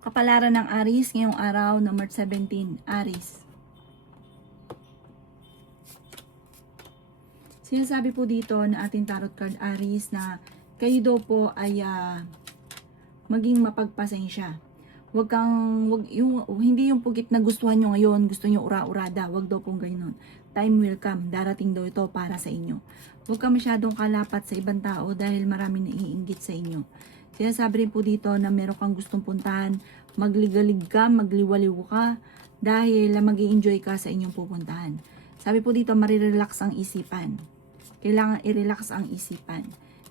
Kapalaran ng Aries ngayong araw na March 17, Aries. Sinasabi po dito na ating tarot card Aries na kayo daw po ay maging mapagpasensya. Hindi yung pugit na gustuhan nyo ngayon, gusto nyo ura-urada, wag daw pong ganyan. Time will come, darating daw ito para sa inyo. Huwag ka masyadong kalapat sa ibang tao dahil maraming naiinggit sa inyo. Sinasabi rin po dito na meron kang gustong puntahan, magligalig ka, magliwaliw ka, dahil mag-i-enjoy ka sa inyong pupuntahan. Sabi po dito, marirelax ang isipan. Kailangan i-relax ang isipan.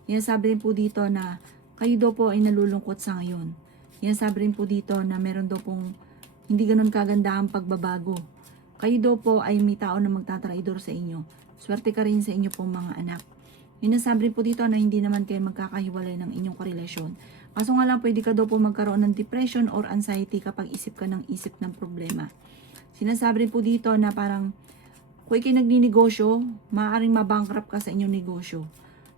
Sinasabi rin po dito na kayo daw po ay nalulungkot sa ngayon. Sinasabi rin po dito na meron daw pong hindi ganun kaganda ang pagbabago. Kayo daw po ay may tao na magtatraidor sa inyo. Swerte ka rin sa inyo pong mga anak. Sinasabi rin po dito na hindi naman kayo magkakahiwalay ng inyong karelasyon. Kaso nga lang pwede ka daw po magkaroon ng depression or anxiety kapag isip ka ng isip ng problema. Sinasabi rin po dito na parang kung ikay nagninegosyo, maaaring mabankrupt ka sa inyong negosyo.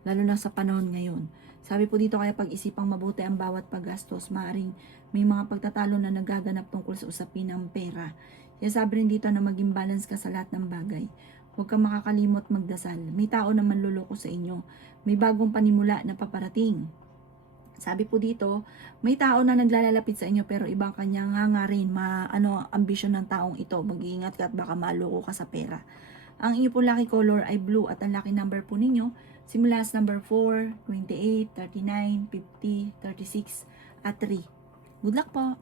Lalo na sa panahon ngayon. Sabi po dito kaya pag-isipang mabuti ang bawat paggastos, maaaring may mga pagtatalo na nagaganap tungkol sa usapin ng pera. Kaya sabi rin dito na maging balance ka sa lahat ng bagay. Huwag kang makakalimot magdasal. May tao na manluloko sa inyo. May bagong panimula na paparating. Sabi po dito, may tao na naglalapit sa inyo pero ibang kanyang hangarin, ambisyon ng taong ito. Mag-iingat ka at baka maloko ka sa pera. Ang inyo po lucky color ay blue at ang lucky number po ninyo simula sa number 4, 28, 39, 50, 36 at 3. Good luck po!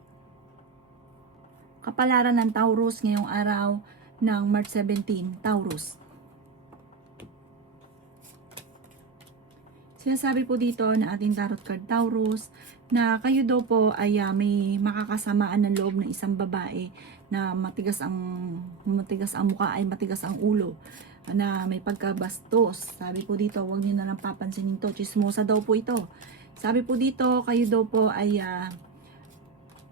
Kapalaran ng Taurus ngayong araw ng March 17, Taurus. Sinasabi po dito na ating tarot card Taurus na kayo daw po ay may makakasamaan ng loob ng isang babae na matigas ang mukha ay matigas ang ulo, na may pagkabastos. Sabi po dito, huwag niyo na lang papansinin to. Chismosa daw po ito. Sabi po dito, kayo daw po ay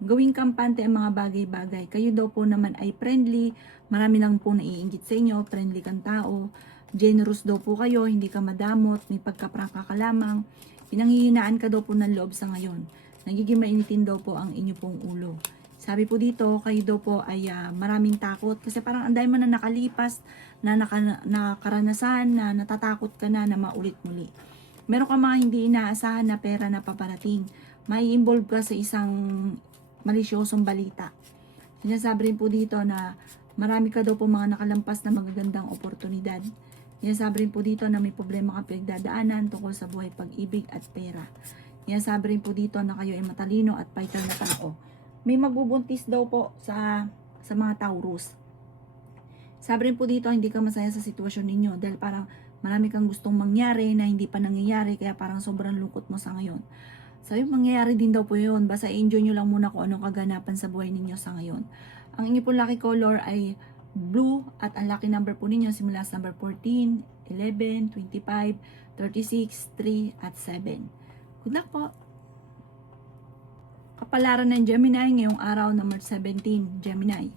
gawing kampante ang mga bagay-bagay. Kayo daw po naman ay friendly. Marami lang po naiinggit sa inyo. Friendly kang tao. Generous daw po kayo. Hindi ka madamot. May pagkaprangka ka lamang. Pinanghihinaan ka daw po ng loob sa ngayon. Nagiging mainitin daw po ang inyo pong ulo. Sabi po dito, kayo daw po ay maraming takot. Kasi parang anday mo na nakalipas, na nakaranasan, na natatakot ka na maulit muli. Meron ka mga hindi inaasahan na pera na paparating. May involve ka sa isang malisyosong balita. Sinasabi rin po dito na marami ka daw po mga nakalampas na magagandang oportunidad. Sinasabi rin po dito na may problema ka pinagdadaanan tungkol sa buhay, pag-ibig at pera. Sinasabi rin po dito na kayo ay matalino at fighter na tao. May magbubuntis daw po sa mga Taurus. Sabi rin po dito, hindi ka masaya sa sitwasyon ninyo dahil parang marami kang gustong mangyari na hindi pa nangyayari kaya parang sobrang lungkot mo sa ngayon. Sabi, mangyayari din daw po yun. Basta enjoy nyo lang muna kung anong kaganapan sa buhay ninyo sa ngayon. Ang inyo po lucky color ay blue at ang lucky number po ninyo simula sa number 14, 11, 25, 36, 3 at 7. Good luck po! Kapalaran ng Gemini ngayong araw na March 17, Gemini.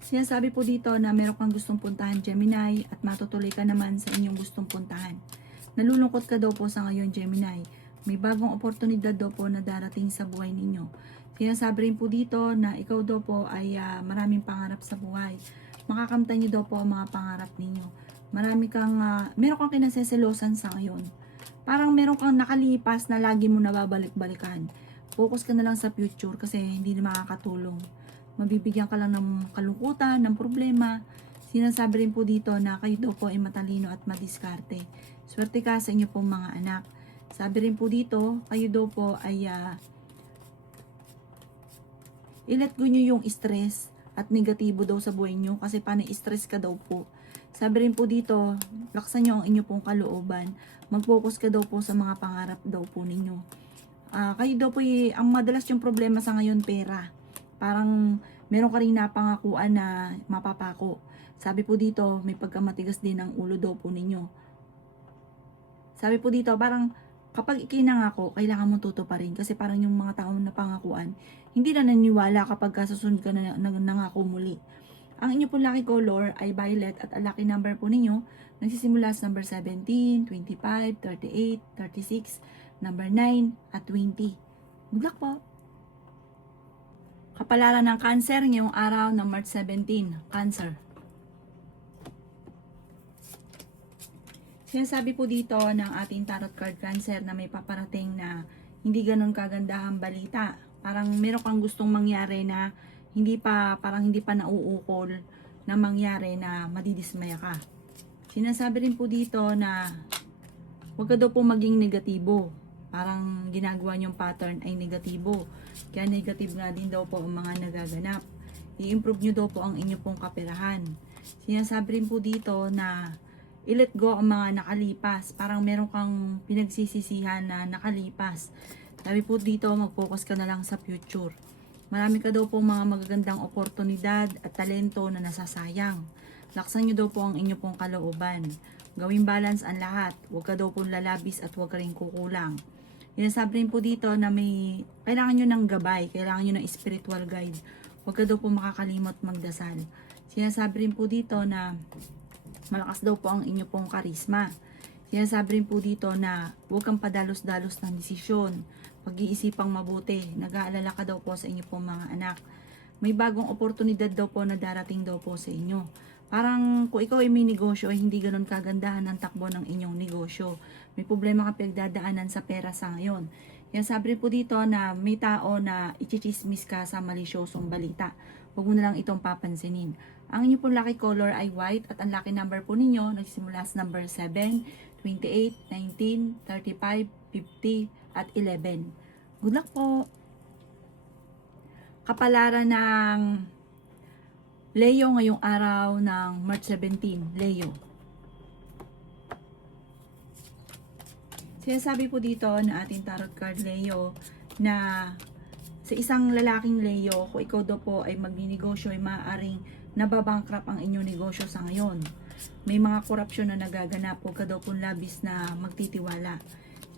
Sinasabi po dito na meron kang gustong puntahan, Gemini, at matutuloy ka naman sa inyong gustong puntahan. Nalulungkot ka daw po sa ngayon, Gemini. May bagong oportunidad daw po na darating sa buhay ninyo. Sinasabi rin po dito na ikaw daw po ay maraming pangarap sa buhay. Makakamtan niyo daw po ang mga pangarap ninyo. Meron kang kinaseselosan sa ngayon. Parang meron kang nakalipas na lagi mo nababalik-balikan. Focus ka na lang sa future kasi hindi na makakatulong. Mabibigyan ka lang ng kalungkutan, ng problema. Sinasabi rin po dito na kayo daw po ay matalino at madiskarte. Swerte ka sa inyo pong mga anak. Sabi rin po dito, kayo daw po ay i-let go nyo yung stress at negatibo daw sa buhay nyo kasi paano stress ka daw po. Sabi rin po dito, laksan nyo ang inyo pong kalooban. Mag-focus ka daw po sa mga pangarap daw po ninyo. Kayo daw po, ang madalas yung problema sa ngayon, pera. Parang meron ka rin napangakuan na mapapako. Sabi po dito, may pagkamatigas din ang ulo daw po ninyo. Sabi po dito, parang kapag ikinangako, kailangan mong tutuparin. Kasi parang yung mga taong napangakuan, hindi na naniwala kapag kasusunod ka na nangako muli. Ang inyo po lucky color ay violet at ang lucky number po ninyo nagsisimula sa number 17, 25, 38, 36, number 9, at 20. Good luck po! Kapalaran ng Cancer ngayong araw ng March 17, Cancer. Sinasabi po dito ng ating tarot card Cancer na may paparating na hindi ganun kagandahang balita. Parang meron kang gustong mangyari na parang hindi pa nauukol na mangyari na madidismaya ka. Sinasabi rin po dito na huwag ka daw po maging negatibo. Parang ginagawa niyong pattern ay negatibo. Kaya negative nga din daw po ang mga nagaganap. I-improve niyo daw po ang inyo pong kaperahan. Sinasabi rin po dito na i-let go ang mga nakalipas. Parang meron kang pinagsisisihan na nakalipas. Sabi po dito, mag-focus ka na lang sa future. Marami ka daw po mga magagandang oportunidad at talento na nasasayang. Laksan nyo daw po ang inyo pong kalooban. Gawing balance ang lahat. Huwag ka daw po lalabis at huwag ka rin kukulang. Sinasabi rin po dito na kailangan nyo ng gabay, kailangan nyo ng spiritual guide. Huwag ka daw po makakalimot magdasal. Sinasabi rin po dito na malakas daw po ang inyo pong karisma. Sinasabi rin po dito na huwag kang padalos-dalos ng desisyon. Pag-iisipang mabuti. Nag-aalala ka daw po sa inyo pong mga anak. May bagong oportunidad daw po na darating daw po sa inyo. Parang kung ikaw ay may negosyo ay hindi ganun kagandahan ang takbo ng inyong negosyo. May problema ka pinagdadaanan sa pera sa ngayon. Sinasabi rin po dito na may tao na ichichismis ka sa malisyosong balita. Huwag mo na lang itong papansinin. Ang inyo pong lucky color ay white at ang lucky number po ninyo nagsisimula sa number 7, 28, 19, 35, 50 at 11. Good luck po! Kapalaran ng Leo ngayong araw ng March 17, Leo. Sinasabi po dito na ating tarot card Leo na sa isang lalaking Leo, kung ikaw daw po ay magninegosyo ay maaaring nababankrupt ang inyong negosyo sa ngayon. May mga korupsyon na nagaganap, huwag ka daw po labis na magtitiwala.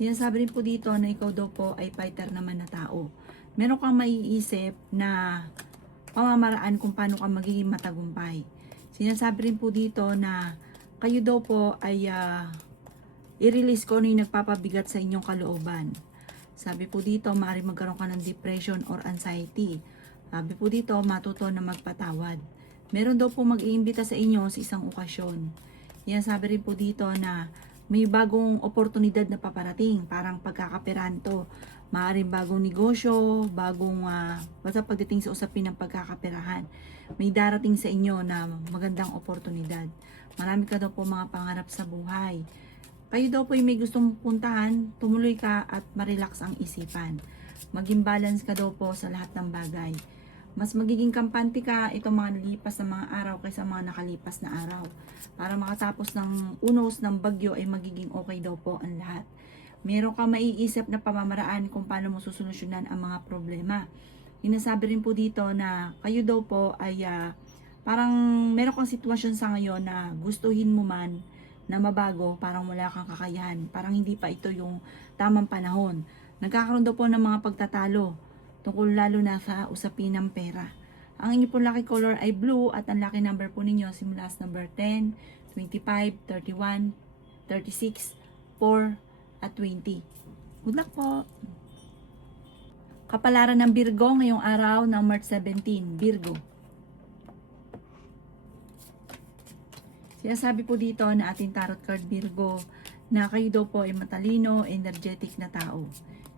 Sinasabi rin po dito na ikaw daw po ay fighter naman na tao. Meron kang maiisip na pamamaraan kung paano ka magiging matagumpay. Sinasabi rin po dito na kayo daw po ay i-release ko ano yung nagpapabigat sa inyong kalooban. Sabi po dito, maaaring magkaroon ka ng depression or anxiety. Sabi po dito, matuto na magpatawad. Meron daw po mag-iimbita sa inyo sa isang okasyon. Yan, sabi rin po dito na may bagong oportunidad na paparating, parang pagkakaperan to. Maaaring bagong negosyo, basta pagdating sa usapin ng pagkakaperahan. May darating sa inyo na magandang oportunidad. Marami ka daw po mga pangarap sa buhay. Kayo daw po ay may gustong puntahan, tumuloy ka at marelax ang isipan. Maging balance ka daw po sa lahat ng bagay. Mas magiging kampante ka itong mga nalipas na mga araw kaysa mga nakalipas na araw. Para makatapos ng unos ng bagyo ay magiging okay daw po ang lahat. Meron ka maiisip na pamamaraan kung paano mo susolusyonan ang mga problema. Sinasabi rin po dito na kayo daw po ay parang meron kang sitwasyon sa ngayon na gustuhin mo man na mabago, parang wala kang kakayahan. Parang hindi pa ito yung tamang panahon. Nagkakaroon daw po ng mga pagtatalo tungkol lalo na sa usapin ng pera. Ang inyo po lucky color ay blue at ang lucky number po ninyo simula sa number 10, 25, 31, 36, 4, at 20. Good luck po! Kapalaran ng Virgo ngayong araw ng March 17, Virgo. Sinasabi po dito na ating tarot card Virgo na kayo daw po ay matalino, energetic na tao.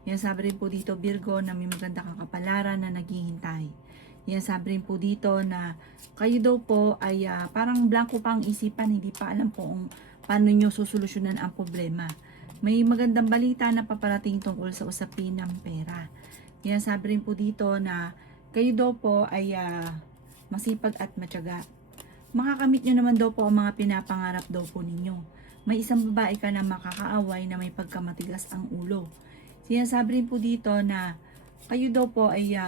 Sinasabi rin po dito Virgo na may maganda kang kapalaran na naghihintay. Sinasabi rin po dito na kayo daw po ay parang blanco pa ang isipan, hindi pa alam po kung paano nyo susolusyonan ang problema. May magandang balita na paparating tungkol sa usapin ng pera. Sinasabi rin po dito na kayo daw po ay masipag at matyaga. Makakamit nyo naman daw po ang mga pinapangarap daw po ninyo. May isang babae ka na makakaaway na may pagkamatigas ang ulo. Sinasabi rin po dito na kayo daw po ay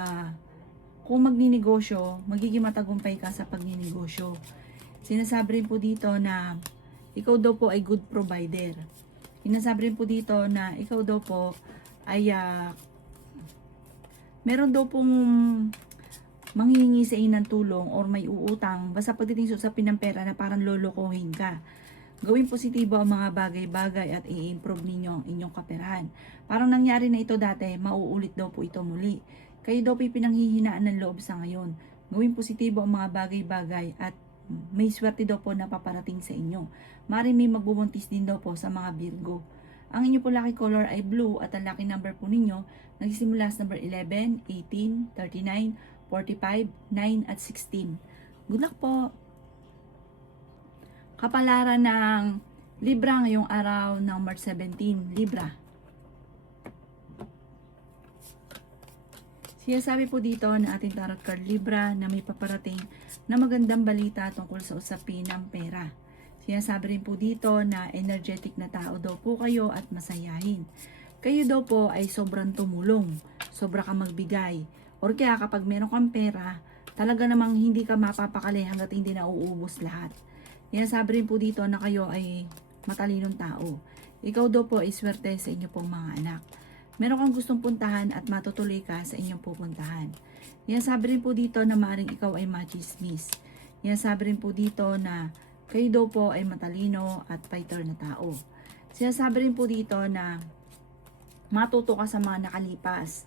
kung magninegosyo, magiging matagumpay ka sa pagninegosyo. Sinasabi rin po dito na ikaw daw po ay good provider. Sinasabi rin po dito na ikaw daw po ay meron daw pong manghihingi sa inyo ng tulong or may uutang basta pagdating sa usapin ng pera na parang lolokohin ka. Gawin positibo ang mga bagay-bagay at i-improve ninyo ang inyong kaperahan. Parang nangyari na ito dati, mauulit daw po ito muli. Kayo daw po pinanghihinaan ng loob sa ngayon. Gawin positibo ang mga bagay-bagay at may swerte daw po na paparating sa inyo. Maaaring may magbubuntis din daw po sa mga Virgo. Ang inyo po lucky color ay blue at ang lucky number po ninyo nagsisimula sa number 11, 18, 39, 45, 9 at 16. Good luck po! Kapalaran ng Libra ngayong araw ng March 17, Libra. Sinasabi po dito na ating tarot card Libra na may paparating na magandang balita tungkol sa usapin ng pera. Sinasabi rin po dito na energetic na tao daw po kayo at masayahin. Kayo daw po ay sobrang tumulong, sobra kang magbigay. Or kaya kapag meron kang pera, talaga namang hindi ka mapapakali hanggat hindi na uubos lahat. Sinasabi rin po dito na kayo ay matalinong tao. Ikaw daw po ay swerte sa inyo pong mga anak. Meron kang gustong puntahan at matutuloy ka sa inyong pupuntahan. Sinasabi rin po dito na maaaring ikaw ay machismis. Sinasabi rin po dito na kayo daw po ay matalino at fighter na tao. Sinasabi rin po dito na matuto ka sa mga nakalipas.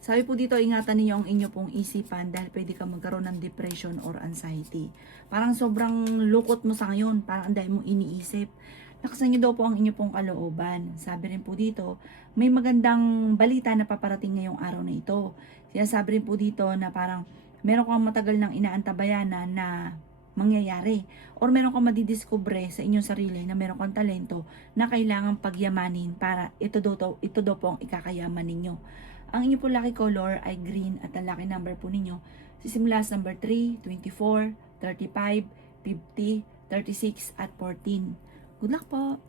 Sabi po dito, ingatan ninyo ang inyo pong isipan dahil pwede ka magkaroon ng depression or anxiety. Parang sobrang lukot mo sa ngayon, parang ang dahil mong iniisip. Lakasan nyo daw po ang inyo pong kalooban. Sabi rin po dito, may magandang balita na paparating ngayong araw na ito. Sabi rin po dito na parang meron kang matagal ng inaantabayanan na mangyayari. Or meron kang madidiskubre sa inyong sarili na meron kang talento na kailangang pagyamanin para ito daw po ang ikakayaman ninyo. Ang inyo po lucky color ay green at ang lucky number po ninyo sisimula sa number 3, 24, 35, 50, 36 at 14. Good luck po!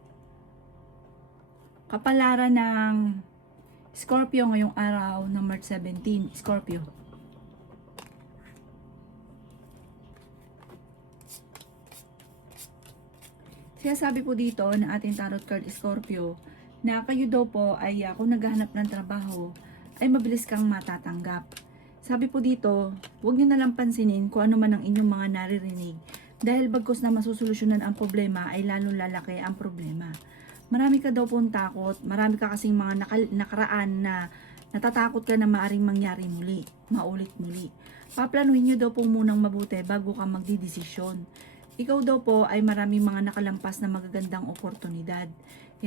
Kapalaran ng Scorpio ngayong araw ng March 17, Scorpio. Sinasabi po dito na ating tarot card Scorpio na kayo daw po ay kung naghahanap ng trabaho ay mabilis kang matatanggap. Sabi po dito, huwag nyo nalang pansinin kung ano man ang inyong mga naririnig dahil bagkus na masusolusyonan ang problema ay lalong lalaki ang problema. Marami ka daw pong takot, marami ka kasing mga nakaraan na natatakot ka na maaring mangyari muli, maulit muli. Paplanuhin nyo daw po munang mabuti bago ka magdidesisyon. Ikaw daw po ay maraming mga nakalampas na magagandang oportunidad.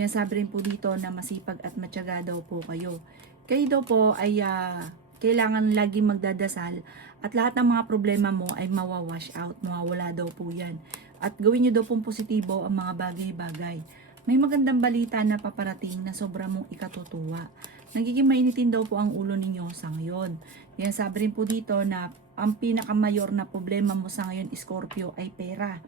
Sabi rin po dito na masipag at matyaga daw po kayo. Kayo daw po ay kailangan lagi magdadasal at lahat ng mga problema mo ay mawawash out, mawawala daw po yan. At gawin nyo daw pong positibo ang mga bagay-bagay. May magandang balita na paparating na sobra mong ikatutuwa. Nagiging mainitin daw po ang ulo ninyo sa ngayon. Sabi rin po dito na ang pinakamayor na problema mo sa ngayon, Scorpio, ay pera.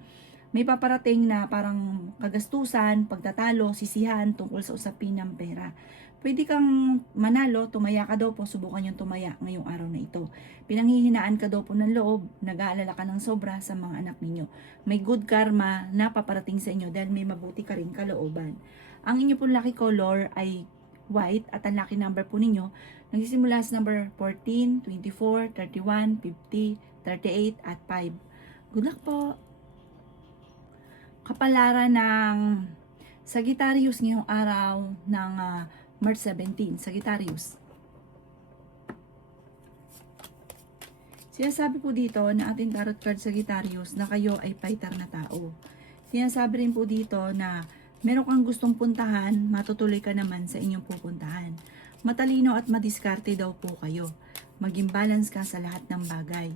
May paparating na parang kagastusan, pagtatalo, sisihan tungkol sa usapin ng pera. Pwede kang manalo, tumaya ka daw po, subukan yung tumaya ngayong araw na ito. Pinanghihinaan ka daw po ng loob, nag-aalala ka ng sobra sa mga anak ninyo. May good karma na paparating sa inyo dahil may mabuti ka rin kalooban. Ang inyo pong lucky color ay white at ang lucky number po ninyo nagsisimula sa number 14, 24, 31, 50, 38 at 5. Good luck po! Kapalaran ng Sagittarius ngayong araw ng March 17, Sagittarius. Sinasabi po dito na ating tarot card Sagittarius na kayo ay fighter na tao. Sinasabi rin po dito na meron kang gustong puntahan, matutuloy ka naman sa inyong pupuntahan. Matalino at madiskarte daw po kayo. Maging balance ka sa lahat ng bagay.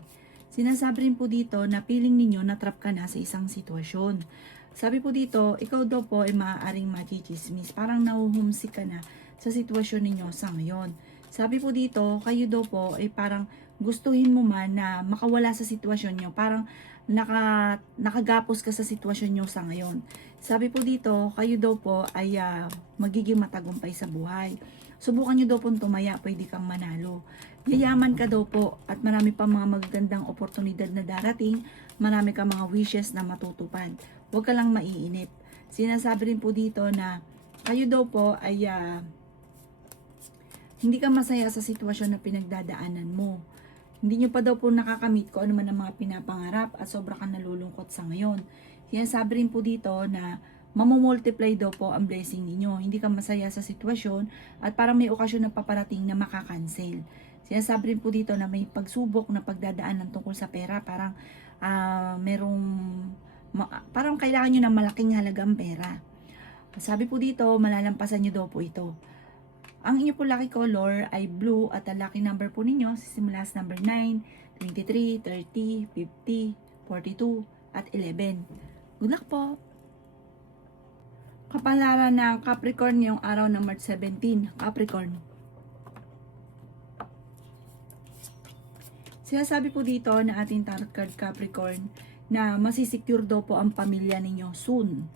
Sinasabi rin po dito na feeling ninyo na trap ka na sa isang sitwasyon. Sabi po dito, ikaw daw po ay maaaring machismis. Parang nahuhumsik ka na sa sitwasyon ninyo sa ngayon. Sabi po dito, kayo daw po ay parang gustuhin mo man na makawala sa sitwasyon nyo. Parang nakagapos ka sa sitwasyon nyo sa ngayon. Sabi po dito, kayo daw po ay magiging matagumpay sa buhay. Subukan nyo daw po tumaya, pwede kang manalo. Yayaman ka daw po at marami pa mga magagandang oportunidad na darating. Marami ka mga wishes na matutupad. Huwag ka lang maiinip. Sinasabi rin po dito na kayo daw po ay hindi ka masaya sa sitwasyon na pinagdadaanan mo. Hindi nyo pa daw po nakakamit kung ano man ang mga pinapangarap at sobra kang nalulungkot sa ngayon. Sinasabi rin po dito na mamomultiply daw po ang blessing ninyo. Hindi ka masaya sa sitwasyon at parang may okasyon na paparating na makakancel. Sinasabi rin po dito na may pagsubok na pagdadaanan tungkol sa pera. Parang merong parang kailangan nyo ng malaking halagang pera. Sabi po dito, malalampasan nyo daw po ito. Ang inyo po lucky color ay blue at ang lucky number po ninyo sisimula sa number 9, 23, 30, 50, 42 at 11. Good luck po! Kapalaran ng Capricorn ngayong araw ng March 17. Capricorn. Sinasabi po dito na ating tarot card Capricorn na masisecure daw po ang pamilya ninyo soon.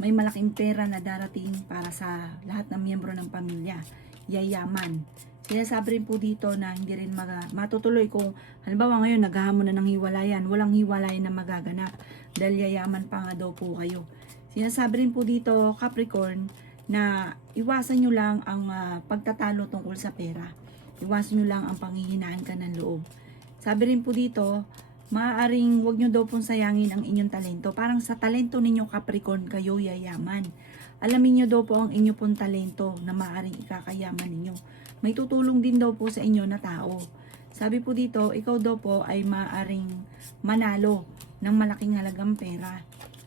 May malaking pera na darating para sa lahat ng miyembro ng pamilya. Yayaman. Sinasabi rin po dito na hindi rin matutuloy kung halimbawa ngayon naghahamon na ng hiwalayan. Walang hiwalayan na magaganap dahil yayaman pa nga daw po kayo. Sinasabi rin po dito Capricorn na iwasan nyo lang ang pagtatalo tungkol sa pera. Iwasan nyo lang ang panghihinaan ka ng loob. Sabi rin po dito, maaaring wag nyo daw pong sayangin ang inyong talento. Parang sa talento ninyo Capricorn kayo yayaman. Alamin nyo daw po ang inyo pong talento na maaaring ikakayaman ninyo. May tutulong din daw po sa inyo na tao. Sabi po dito, ikaw daw po ay maaaring manalo ng malaking halagang pera.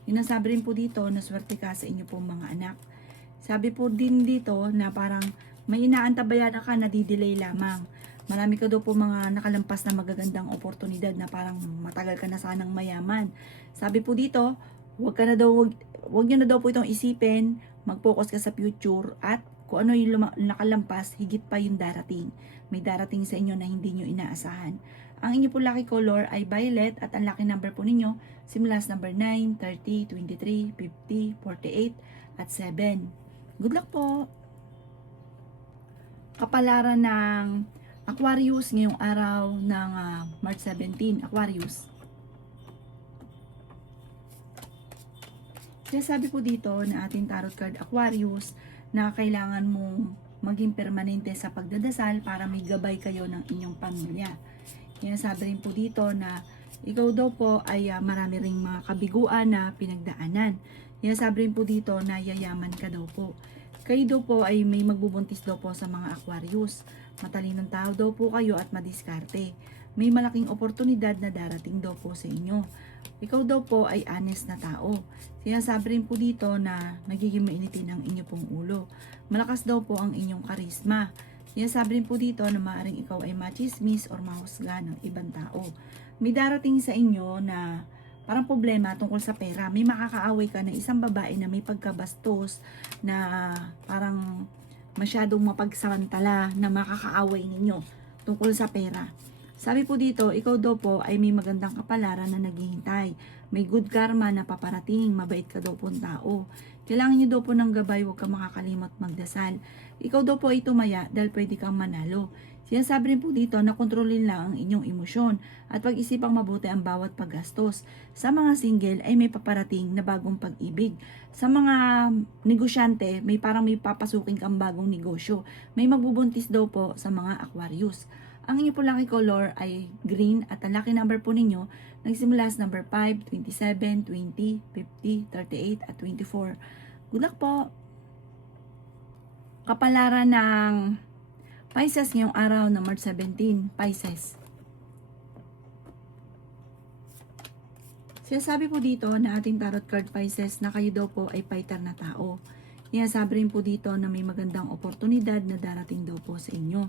Sinasabi rin po dito na swerte ka sa inyo pong mga anak. Sabi po din dito na parang may inaantabayan ka na di-delay lamang. Marami ka daw po mga nakalampas na magagandang oportunidad na parang matagal ka na sanang mayaman. Sabi po dito, wag nyo na daw po itong isipin, mag-focus ka sa future at kung ano yung nakalampas, higit pa yung darating. May darating sa inyo na hindi nyo inaasahan. Ang inyo po lucky color ay violet at ang lucky number po ninyo simula sa number 9, 30, 23, 50, 48 at 7. Good luck po! Kapalaran ng Aquarius ngayong araw ng March 17. Aquarius. Kaya sabi po dito na ating tarot card Aquarius na kailangan mong maging permanente sa pagdadasal para may gabay kayo ng inyong pamilya. Kaya sabi rin po dito na ikaw daw po ay marami ring mga kabiguan na pinagdaanan. Kaya sabi rin po dito na yayaman ka daw po. Kayo daw po ay may magbubuntis daw po sa mga Aquarius. Matalinong tao daw po kayo at madiskarte. May malaking oportunidad na darating daw po sa inyo. Ikaw daw po ay honest na tao. Sinasabi rin po dito na magiging mainitin ang inyo pong ulo. Malakas daw po ang inyong karisma. Sinasabi rin po dito na maaaring ikaw ay machismis or mahusga ng ibang tao. May darating sa inyo na parang problema tungkol sa pera. May makakaaway ka na isang babae na may pagkabastos na parang masyadong mapagsamantala na makakaaway ninyo tungkol sa pera. Sabi po dito, ikaw daw po ay may magandang kapalaran na naghihintay. May good karma na paparating, mabait ka daw po ng tao. Kailangan niyo daw po ng gabay, huwag ka makakalimot magdasal. Ikaw daw po ay tumaya dahil pwede kang manalo. Sinasabi rin po dito na kontrolin lang ang inyong emosyon at pag-isipang mabuti ang bawat paggastos. Sa mga single ay may paparating na bagong pag-ibig. Sa mga negosyante, may parang may papasukin kang bagong negosyo. May magbubuntis daw po sa mga Aquarius. Ang inyo po lucky color ay green at ang lucky number po ninyo nagsimula sa number 5, 27, 20, 50, 38 at 24. Good luck po! Kapalaran ng Pisces ngayong araw ng March 17, Pisces. Sinasabi po dito na ating tarot card Pisces na kayo daw po ay fighter na tao. Sinasabi rin po dito na may magandang oportunidad na darating daw po sa inyo.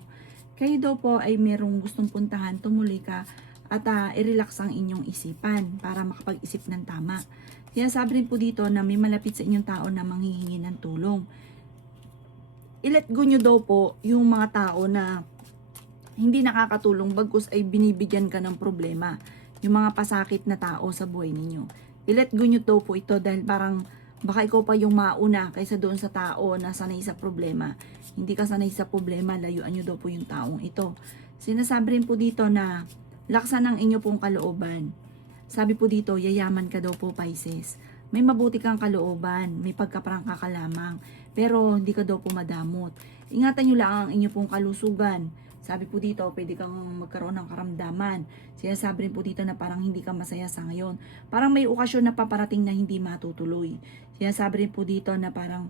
Kayo daw po ay merong gustong puntahan, tumuli ka at i-relax ang inyong isipan para makapag-isip ng tama. Sinasabi rin po dito na may malapit sa inyong tao na manghihingi ng tulong. I-let go nyo daw po yung mga tao na hindi nakakatulong bagkus ay binibigyan ka ng problema. Yung mga pasakit na tao sa buhay ninyo. I-let go nyo daw po ito dahil parang baka ikaw pa yung mauna kaysa doon sa tao na sanay sa problema. Hindi ka sanay sa problema, layuan nyo daw po yung taong ito. Sinasabi rin po dito na laksan ang inyo pong kalooban. Sabi po dito, yayaman ka daw po Pisces. May mabuti kang kalooban, may pagkaprangka ka lamang, pero hindi ka daw po madamot. Ingatan nyo lang ang inyo pong kalusugan. Sabi po dito, pwede kang magkaroon ng karamdaman. Sinasabi rin po dito na parang hindi ka masaya sa ngayon. Parang may okasyon na paparating na hindi matutuloy. Sinasabi rin po dito na parang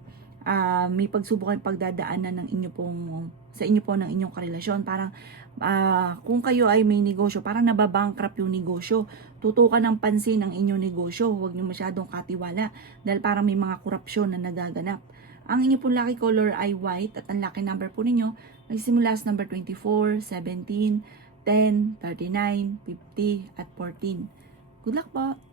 may pagsubok kayong pagdadaanan ng inyo pong, sa inyo po ng inyong karelasyon. Parang kung kayo ay may negosyo, parang nababankrupt yung negosyo. Tutukan ng pansin ang inyong negosyo. Huwag nyo masyadong katiwala dahil parang may mga korupsyon na nagaganap. Ang inyo pong lucky color ay white at ang lucky number po ninyo nagsimula sa number 24, 17, 10, 39, 50 at 14. Good luck po!